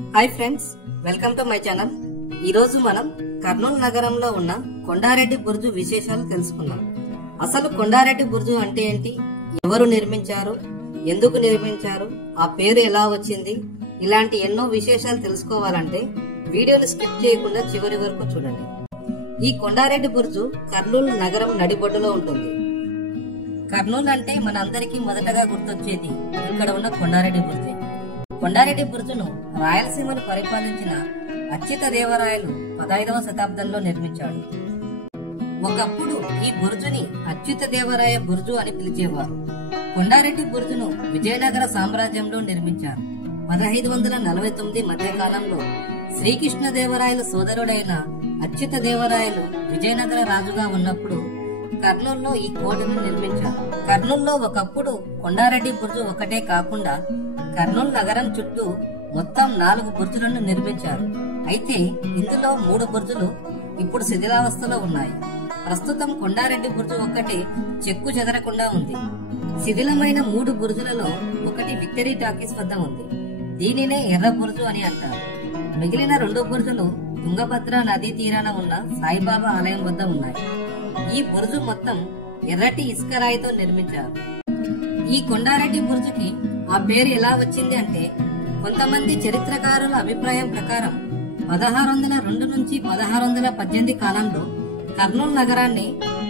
Hi friends, welcome to my channel. ఈ రోజు మనం కర్నూలు నగరంలో ఉన్న కొండారెడ్డి బుర్జు విశేషాలు తెలుసుకుందాం. అసలు కొండారెడ్డి బుర్జు అంటే ఏంటి, ఎవరు నిర్మించారు, ఎందుకు నిర్మించారు, ఆ పేరు ఎలా వచ్చింది, ఇలాంటి ఎన్నో విశేషాలు తెలుసుకోవాలంటే వీడియోని స్కిప్ చేయకుండా చివరి వరకు చూడండి. ఈ కొండారెడ్డి బుర్జు కర్నూలు నగరం నడిబొడ్డులో ఉంటుంది. కర్నూలు అంటే మనందరికీ మొదటగా గుర్తొచ్చేది ఇక్కడ ఉన్న కొండారెడ్డి బుర్జే. కొండారెడ్డి బుర్జును రాయలసీమను పరిపాలించిన అచ్యుత దేవరాయలు 15వ శతాబ్దంలో నిర్మించాడు. ఒకప్పుడు ఈ బుర్జుని అచ్యుత దేవరాయ బుర్జు అని పిలిచేవారు. కొండారెడ్డి బుర్జును విజయనగర సామ్రాజ్యంలో నిర్మించారు. 1549 మధ్యకాలంలో శ్రీకృష్ణదేవరాయల సోదరుడైన అచ్యుత దేవరాయలు విజయనగర రాజుగా ఉన్నప్పుడు కర్నూలులో ఈ కోటను నిర్మించారు. కర్నూలులో ఒకప్పుడు కొండారెడ్డి బుర్జు ఒకటే కాకుండా కర్నూలు నగరం చుట్టూ మొత్తం 4 బుర్జులను నిర్మించారు. అయితే ఇందులో 3 బుర్జులు ఇప్పుడు శిథిలావస్థలో ఉన్నాయి. ప్రస్తుతం కొండారెడ్డి బుర్జు ఒక్కటే చెక్కు చెదరకుండా ఉంది. శిథిలమైన 3 బుర్జులలో ఒకటి విక్టరీ టాకీస్ వద్ద ఉంది. దీనినే ఎర్ర బుర్జు అని అంటారు. మిగిలిన 2 బుర్జులు తుంగభద్ర నదీ తీరాన ఉన్న సాయిబాబా ఆలయం వద్ద ఉన్నాయి. ఈ బుర్జు మొత్తం ఎర్రటి ఇసుక రాయితో నిర్మించారు. ఈ కొండారెడ్డి బుర్జుకి ఆ పేరు ఎలా వచ్చింది అంటే, కొంతమంది చరిత్రకారుల అభిప్రాయం ప్రకారం 1602 నుంచి 1618 కాలంలో కర్నూలు నగరాన్ని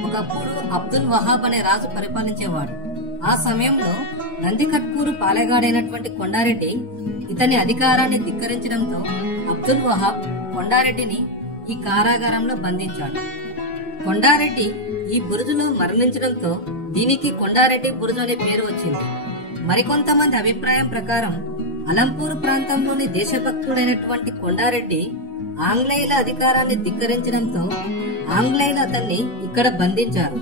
ఒకప్పుడు అబ్దుల్ వహాబ్ అనే రాజు పరిపాలించేవాడు. ఆ సమయంలో నందికట్కూరు పాలెగాడైనటువంటి కొండారెడ్డి ఇతని అధికారాన్ని ధిక్కరించడంతో అబ్దుల్ వహాబ్ కొండారెడ్డిని ఈ కారాగారంలో బంధించాడు. కొండారెడ్డి ఈ బురుజులో మరణించడంతో దీనికి కొండారెడ్డి బురుజు అనే పేరు వచ్చింది. మరికొంతమంది అభిప్రాయం ప్రకారం అలంపూర్ ప్రాంతంలోని దేశభక్తుడైనటువంటి కొండారెడ్డి ఆంగ్లేయుల అధికారాన్ని ధిక్కరించడంతో ఆంగ్లేయులు అతన్ని ఇక్కడ బంధించారు.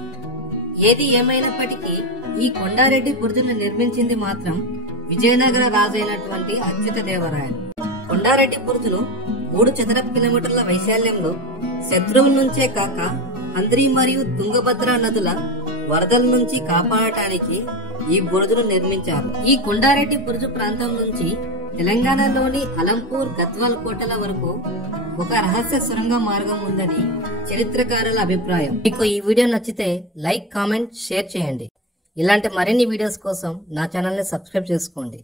ఏది ఏమైనప్పటికీ ఈ కొండారెడ్డి బురుజును నిర్మించింది మాత్రం విజయనగర రాజైనటువంటి అచ్యుత దేవరాయలు. కొండారెడ్డి బురుజును 3 చదరపు కిలోమీటర్ల వైశాల్యంలో శత్రువుల నుంచే కాక అంద్రి మరియు తుంగభద్ర నదుల వరదల నుంచి కాపాడటానికి ఈ బురుజును నిర్మించారు. ఈ కొండారెడ్డి బురుజు ప్రాంతం నుంచి తెలంగాణలోని అలంపూర్, గద్వాల్ కోటల వరకు ఒక రహస్య సొరంగ మార్గం ఉందని చరిత్రకారుల అభిప్రాయం. మీకు ఈ వీడియో నచ్చితే లైక్, కామెంట్, షేర్ చేయండి. ఇలాంటి మరిన్ని వీడియోస్ కోసం నా ఛానల్ ని సబ్స్క్రైబ్ చేసుకోండి.